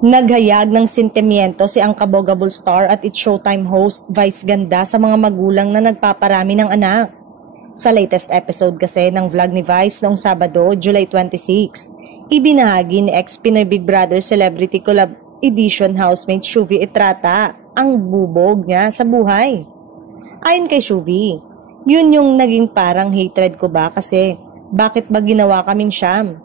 Naghayag ng sentimiento si ang kabogable star at its Showtime host Vice Ganda sa mga magulang na nagpaparami ng anak. Sa latest episode kasi ng vlog ni Vice noong Sabado, July 26, ibinahagi ni ex-Pinoy Big Brother Celebrity Collab Edition housemate Shuvi Etrata ang bubog niya sa buhay. Ayon kay Shuvi, yun yung naging parang hatred ko ba kasi bakit ba ginawa kaming siyam?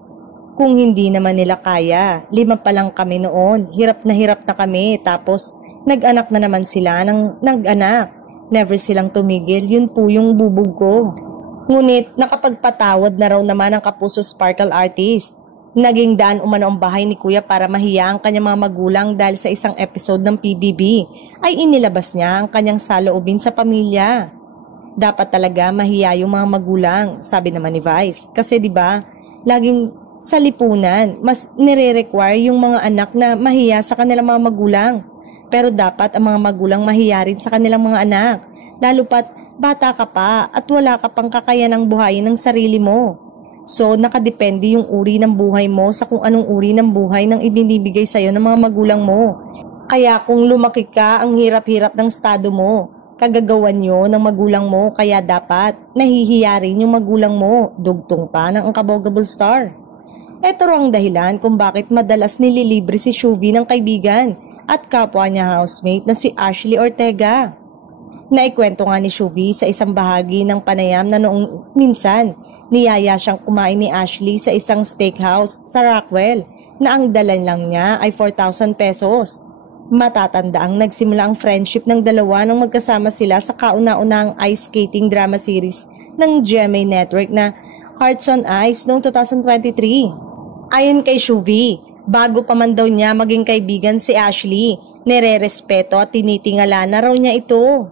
Kung hindi naman nila kaya, 5 pa lang kami noon, hirap na kami, tapos nag-anak na naman sila ng nag-anak. Never silang tumigil, yun po yung bubog ko. Ngunit nakapagpatawad na raw naman ang kapuso sparkle artist. Naging daan umano ang bahay ni Kuya para mahiya ang kanyang mga magulang dahil sa isang episode ng PBB ay inilabas niya ang kanyang saloobin sa pamilya. Dapat talaga mahiya yung mga magulang, sabi naman ni Vice. Kasi 'di ba, laging sa lipunan, mas nire-require yung mga anak na mahiya sa kanilang mga magulang. Pero dapat ang mga magulang mahiya rin sa kanilang mga anak. Lalo pat bata ka pa at wala ka pang kakayanang buhayin ng sarili mo. So nakadepende yung uri ng buhay mo sa kung anong uri ng buhay ng ibinibigay sa'yo ng mga magulang mo. Kaya kung lumaki ka ang hirap-hirap ng estado mo, kagagawan nyo ng magulang mo, kaya dapat nahihiya rin yung magulang mo. Dugtong pa ng ang kabogable star. Ito ang dahilan kung bakit madalas nililibre si Shuvi ng kaibigan at kapwa niya housemate na si Ashley Ortega. Naikwento nga ni Shuvi sa isang bahagi ng panayam na noong minsan, niyaya siyang kumain ni Ashley sa isang steakhouse sa Rockwell na ang dalan lang niya ay 4,000 pesos. Matatanda ang nagsimula ang friendship ng dalawa nang magkasama sila sa kauna-unang ice skating drama series ng GMA Network na Hearts on Ice noong 2023. Ayon kay Shuvi, bago pa man daw niya maging kaibigan si Ashley, nire-respeto at tinitingala na raw niya ito.